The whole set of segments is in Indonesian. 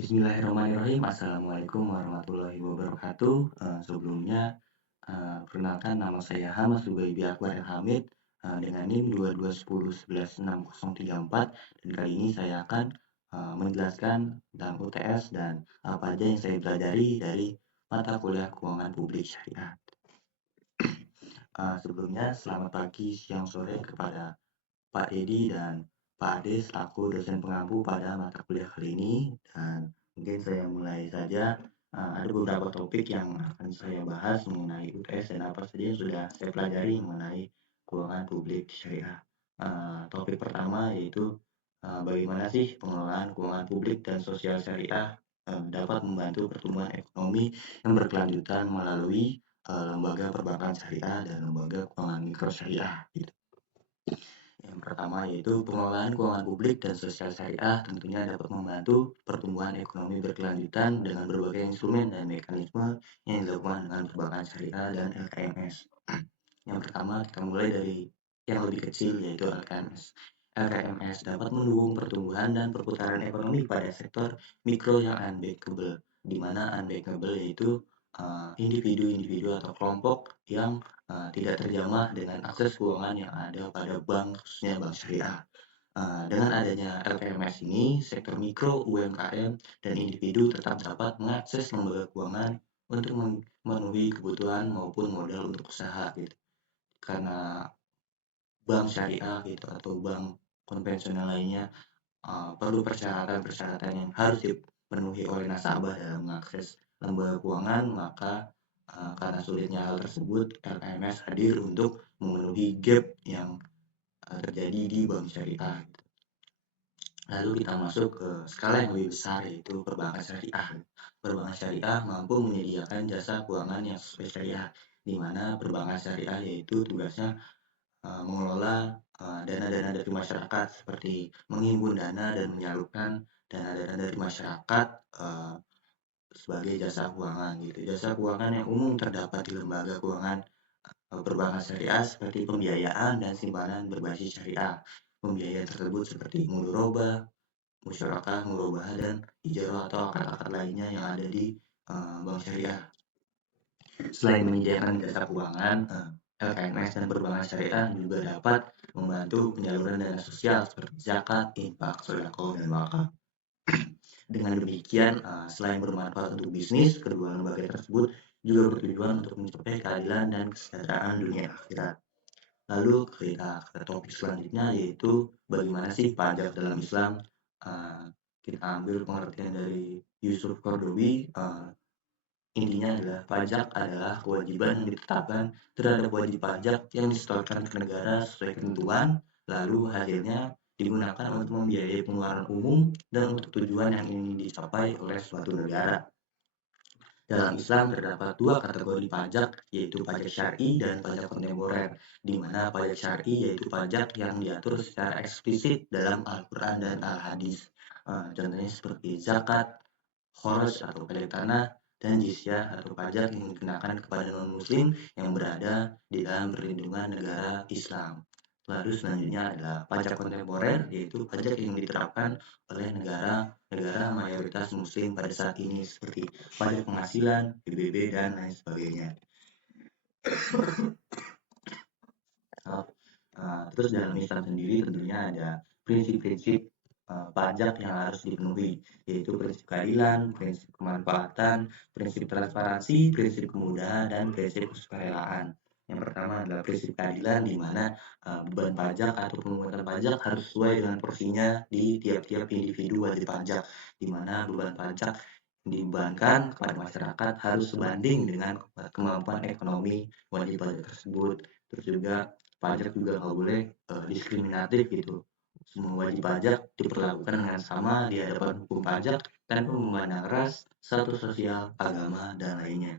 Bismillahirrahmanirrahim. Assalamualaikum warahmatullahi wabarakatuh. Sebelumnya, perkenalkan nama saya Hamas Subaibi Akbar Hamid dengan NIM 2210116034 dan kali ini saya akan menjelaskan tentang UTS dan apa aja yang saya pelajari dari mata kuliah Keuangan Publik Syariah. Sebelumnya, selamat pagi, siang, sore kepada Pak Edi dan Pak Ade selaku dosen pengampu pada mata kuliah kali ini, dan mungkin saya mulai saja. Ada beberapa topik yang akan saya bahas mengenai UTS dan apa saja yang sudah saya pelajari mengenai keuangan publik syariah. Topik pertama yaitu bagaimana sih pengelolaan keuangan publik dan sosial syariah dapat membantu pertumbuhan ekonomi yang berkelanjutan melalui lembaga perbankan syariah dan lembaga keuangan mikro syariah. Gitu. Yang pertama yaitu pengelolaan keuangan publik dan sosial syariah tentunya dapat membantu pertumbuhan ekonomi berkelanjutan dengan berbagai instrumen dan mekanisme yang dilakukan dengan perbankan syariah dan LKMS. Yang pertama kita mulai dari yang lebih kecil yaitu LKMS. LKMS dapat mendukung pertumbuhan dan perputaran ekonomi pada sektor mikro yang unbankable, di mana unbankable yaitu individu-individu atau kelompok yang tidak terjamah dengan akses keuangan yang ada pada bank, khususnya bank syariah. Dengan adanya LKMS ini, sektor mikro, UMKM, dan individu tetap dapat mengakses lembaga keuangan untuk memenuhi kebutuhan maupun modal untuk usaha gitu. Karena bank syariah gitu atau bank konvensional lainnya perlu persyaratan-persyaratan yang harus dipenuhi oleh nasabah dalam mengakses lembaga keuangan, maka karena sulitnya hal tersebut, LKMS hadir untuk memenuhi gap yang terjadi di bank syariah. Lalu kita masuk ke skala yang lebih besar yaitu perbankan syariah. Perbankan syariah mampu menyediakan jasa keuangan yang sesuai syariah, di mana perbankan syariah yaitu tugasnya mengelola dana-dana dari masyarakat seperti menghimpun dana dan menyalurkan dana-dana dari masyarakat sebagai jasa keuangan gitu. Jasa keuangan yang umum terdapat di lembaga keuangan perbankan syariah seperti pembiayaan dan simpanan berbasis syariah. Pembiayaan tersebut seperti mudharabah, musyarakah, murabah, dan ijarah atau akad-akad lainnya yang ada di bank syariah. Selain menyediakan jasa keuangan, LKMS dan perbankan syariah juga dapat membantu penyaluran dana sosial seperti zakat, infak, sedekah, dan wakaf. Dengan demikian, selain bermanfaat untuk bisnis, kedua lembaga tersebut juga bertujuan untuk mencapai keadilan dan kesejahteraan dunia akhirat. Lalu kita ke topik selanjutnya yaitu bagaimana sih pajak dalam Islam. Kita ambil pengertian dari Yusuf Qaradawi. Intinya adalah pajak adalah kewajiban yang ditetapkan terhadap wajib pajak yang disetorkan ke negara sesuai ketentuan, lalu hasilnya digunakan untuk membiayai pengeluaran umum dan untuk tujuan yang ingin dicapai oleh suatu negara. Dalam Islam terdapat dua kategori pajak, yaitu pajak syar'i dan pajak kontemporer, di mana pajak syar'i yaitu pajak yang diatur secara eksplisit dalam Al-Quran dan Al-Hadis. Contohnya seperti zakat, kharaj atau pajak tanah, dan jizyah atau pajak yang dikenakan kepada non-muslim yang berada di dalam perlindungan negara Islam. Lalu selanjutnya adalah pajak kontemporer, yaitu pajak yang diterapkan oleh negara mayoritas muslim pada saat ini seperti pajak penghasilan, PBB, dan lain sebagainya. Terus dalam Islam sendiri tentunya ada prinsip-prinsip pajak yang harus dipenuhi, yaitu prinsip keadilan, prinsip kemanfaatan, prinsip transparansi, prinsip kemudahan, dan prinsip kesukarelaan. Yang pertama adalah prinsip keadilan, di mana beban pajak atau pemungutan pajak harus sesuai dengan porsinya di tiap-tiap individu wajib pajak, di mana beban pajak yang dibebankan kepada masyarakat harus sebanding dengan kemampuan ekonomi wajib pajak tersebut. Terus juga pajak juga nggak boleh diskriminatif gitu. Semua wajib pajak diperlakukan dengan sama di hadapan hukum pajak tanpa memandang ras, status sosial, agama, dan lainnya.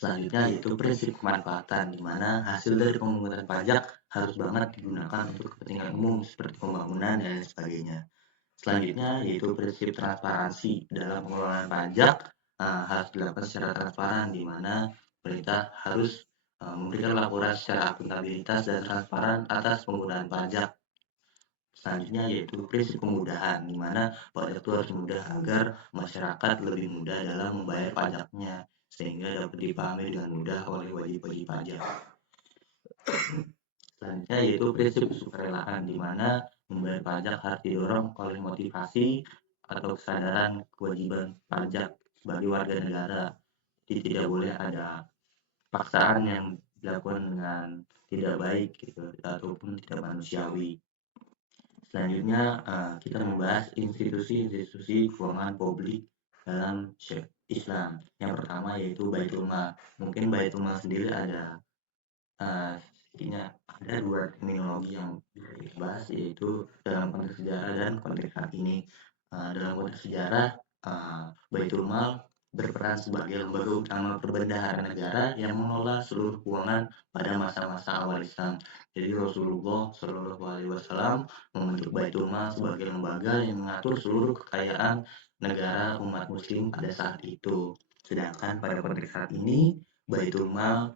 Selanjutnya yaitu prinsip kemanfaatan, di mana hasil dari pemungutan pajak harus banget digunakan untuk kepentingan umum seperti pembangunan dan sebagainya. Selanjutnya yaitu prinsip transparansi dalam pengelolaan pajak harus dilakukan secara transparan, di mana pemerintah harus memberikan laporan secara akuntabilitas dan transparan atas penggunaan pajak. Selanjutnya yaitu prinsip kemudahan, di mana pajak itu harus mudah agar masyarakat lebih mudah dalam membayar pajaknya, sehingga dapat dipahami dengan mudah oleh wajib-wajib pajak. Selanjutnya yaitu prinsip sukarelaan, di mana membayar pajak harus didorong oleh motivasi atau kesadaran kewajiban pajak sebagai warga negara. Jadi tidak boleh ada paksaan yang dilakukan dengan tidak baik gitu, ataupun tidak manusiawi. Selanjutnya kita membahas institusi-institusi keuangan publik dalam Islam. Yang pertama yaitu Baitul Mal. Mungkin Baitul Mal sendiri ada sedikitnya ada dua terminologi yang bisa kita bahas, yaitu dalam konteks sejarah dan konteks saat ini. Dalam konteks sejarah, Baitul Mal berperan sebagai lembaga utama perbendaharaan negara yang mengelola seluruh keuangan pada masa-masa awal Islam. Jadi Rasulullah Shallallahu Alaihi Wasallam membentuk Baitul Mal sebagai lembaga yang mengatur seluruh kekayaan negara umat Muslim pada saat itu. Sedangkan pada konteks saat ini, Baitul Mal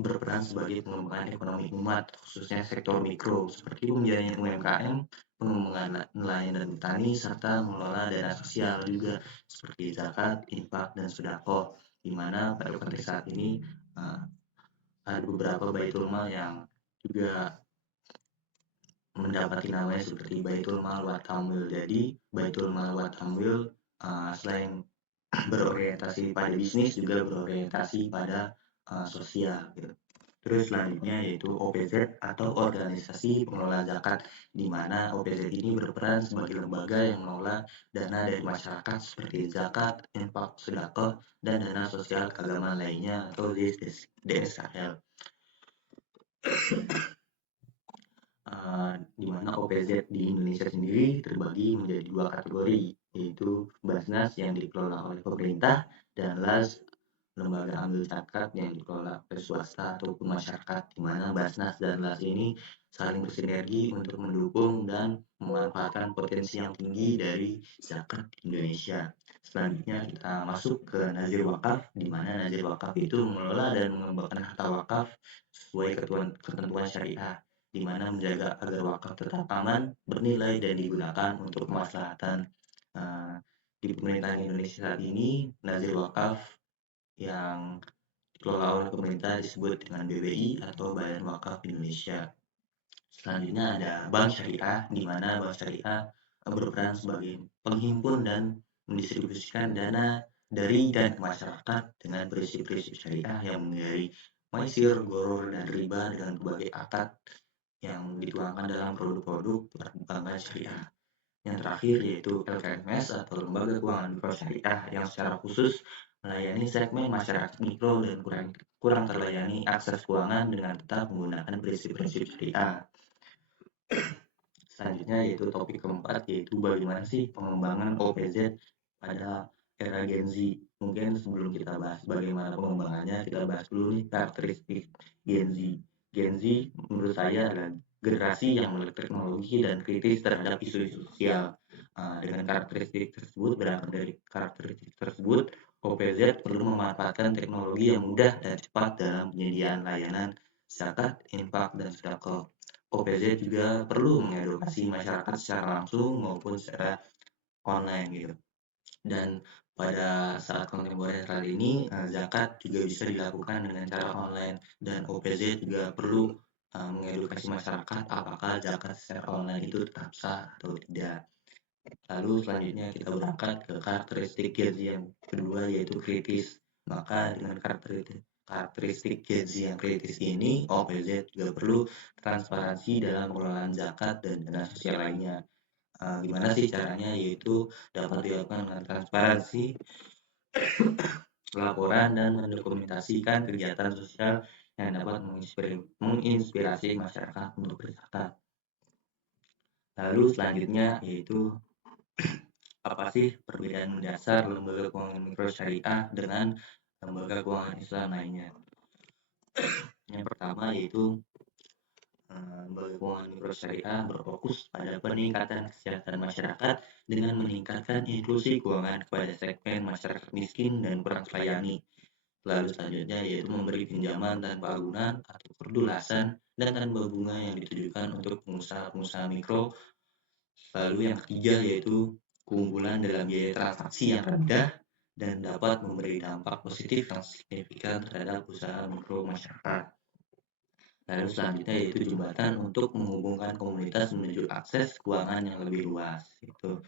berperan sebagai pengembangan ekonomi umat, khususnya sektor mikro, seperti pembiayaan UMKM, pengembangan nelayan dan petani, serta mengelola dana sosial juga, seperti zakat, infak, dan sedekah, di mana pada konteks saat ini uh, ada beberapa baitul mal yang juga mendapati namanya seperti Baitul Mal wa Tamwil. Jadi Baitul Mal wa Tamwil selain berorientasi pada bisnis juga berorientasi pada sosial gitu. Terus selanjutnya yaitu OPZ atau Organisasi Pengelola Zakat, di mana OPZ ini berperan sebagai lembaga yang mengelola dana dari masyarakat seperti zakat, infak, sedekah, dan dana sosial keagamaan lainnya atau DSKL. Di mana OPZ di Indonesia sendiri terbagi menjadi dua kategori, yaitu Basnas yang dikelola oleh pemerintah dan LAS, lembaga ambil zakat yang dikelola oleh swasta ataupun masyarakat, di mana Basnas dan LAS ini saling bersinergi untuk mendukung dan memanfaatkan potensi yang tinggi dari zakat Indonesia. Selanjutnya kita masuk ke Nazir Wakaf, di mana Nazir Wakaf itu mengelola dan mengembangkan harta wakaf sesuai ketentuan syariah, di mana menjaga agar wakaf tetap aman, bernilai, dan digunakan untuk kemaslahatan. Uh, di pemerintahan Indonesia saat ini, Nazir Wakaf yang dikelola oleh pemerintah disebut dengan BWI atau Badan Wakaf Indonesia. Selanjutnya ada Bank Syariah, di mana Bank Syariah berperan sebagai penghimpun dan mendistribusikan dana dari dan ke masyarakat dengan prinsip-prinsip syariah yang menghindari maisir, goror, dan riba dengan berbagai akad yang dituangkan dalam produk-produk perbankan syariah. Yang terakhir yaitu LKMS atau Lembaga Keuangan Mikro Syariah yang secara khusus melayani segmen masyarakat mikro dan kurang terlayani akses keuangan dengan tetap menggunakan prinsip-prinsip syariah. Selanjutnya yaitu topik keempat, yaitu bagaimana sih pengembangan OPZ pada era Gen Z. Mungkin sebelum kita bahas bagaimana pengembangannya, kita bahas dulu nih karakteristik Gen Z. Gen Z menurut saya adalah generasi yang melek teknologi dan kritis terhadap isu-isu sosial. Dengan karakteristik tersebut, berangkat dari karakteristik tersebut, OPZ perlu memanfaatkan teknologi yang mudah dan cepat dalam penyediaan layanan zakat, infak, dan sedekah. OPZ juga perlu mengedukasi masyarakat secara langsung maupun secara online gitu. Dan pada saat kontemporer kali ini, zakat juga bisa dilakukan dengan cara online, dan OPZ juga perlu mengedukasi masyarakat apakah zakat secara online itu tetap sah atau tidak. Lalu selanjutnya kita berangkat ke karakteristik Gen Z yang kedua, yaitu kritis. Maka dengan karakteristik Gen Z yang kritis ini, OPZ juga perlu transparansi dalam pengelolaan zakat dan dana sosial lainnya. Gimana sih caranya? Yaitu dapat dilakukan dengan transparansi, laporan, dan mendokumentasikan kegiatan sosial yang dapat menginspirasi masyarakat untuk berzakat. Lalu selanjutnya yaitu apa sih perbedaan mendasar lembaga keuangan mikro syariah dengan lembaga keuangan Islam lainnya? Yang pertama yaitu lembaga keuangan mikro syariah berfokus pada peningkatan kesejahteraan masyarakat dengan meningkatkan inklusi keuangan kepada segmen masyarakat miskin dan kurang terlayani. Lalu selanjutnya yaitu memberi pinjaman tanpa agunan atau perdulasan dan tanpa bunga yang ditujukan untuk pengusaha-pengusaha mikro Lalu yang ketiga yaitu keunggulan dalam biaya transaksi yang rendah dan dapat memberi dampak positif yang signifikan terhadap usaha mikro masyarakat. Lalu selanjutnya yaitu jembatan untuk menghubungkan komunitas menuju akses keuangan yang lebih luas. Itu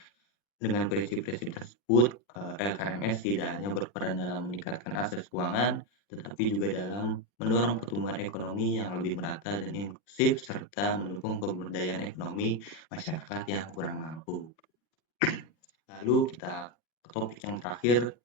dengan prinsip-prinsip tersebut, LKMS tidak hanya berperan dalam meningkatkan akses keuangan, tetapi juga dalam mendorong pertumbuhan ekonomi yang lebih merata dan inklusif serta mendukung pemberdayaan ekonomi masyarakat yang kurang mampu. Lalu kita ke topik yang terakhir,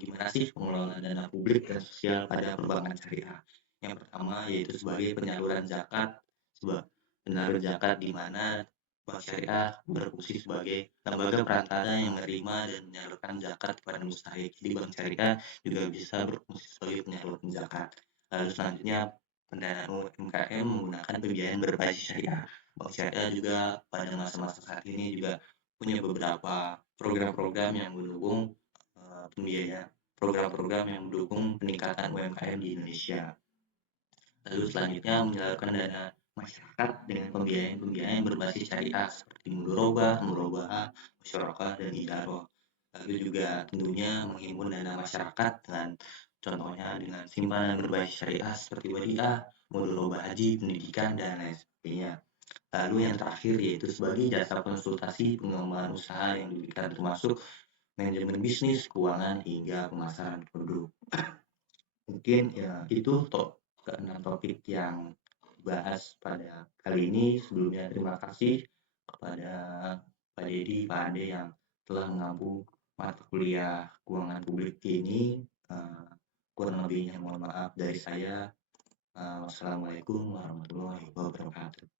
gimana sih pengelolaan dana publik dan sosial pada perbankan syariah. Yang pertama yaitu sebagai penyaluran zakat, sebuah penyaluran zakat di mana bank syariah berfungsi sebagai lembaga perantara yang menerima dan menyalurkan zakat kepada mustahik. Jadi bank syariah juga bisa berfungsi sebagai penyalur zakat. Lalu selanjutnya pendanaan UMKM menggunakan pembiayaan berbasis syariah. Bank syariah juga pada masa-masa saat ini juga punya beberapa program-program yang mendukung pembiayaan program-program yang mendukung peningkatan UMKM di Indonesia. Lalu selanjutnya menyalurkan dana masyarakat dengan pembiayaan berbasis syariah seperti mudorobah, murabahah, musyarakah, dan idaroh. Lalu juga tentunya menghimpun dana masyarakat dengan contohnya dengan simpanan berbasis syariah seperti wadiah, mudorobah haji, pendidikan, dan lain sebagainya. Lalu yang terakhir yaitu sebagai jasa konsultasi pengembangan usaha yang diberikan termasuk manajemen bisnis, keuangan, hingga pemasaran produk. Mungkin ya itu keenam topik yang dibahas pada kali ini. Sebelumnya terima kasih kepada Pak Dedi, Pak Ade yang telah mengampu mata kuliah keuangan publik ini. Uh, Kurang lebihnya mohon maaf dari saya. Wassalamualaikum warahmatullahi wabarakatuh.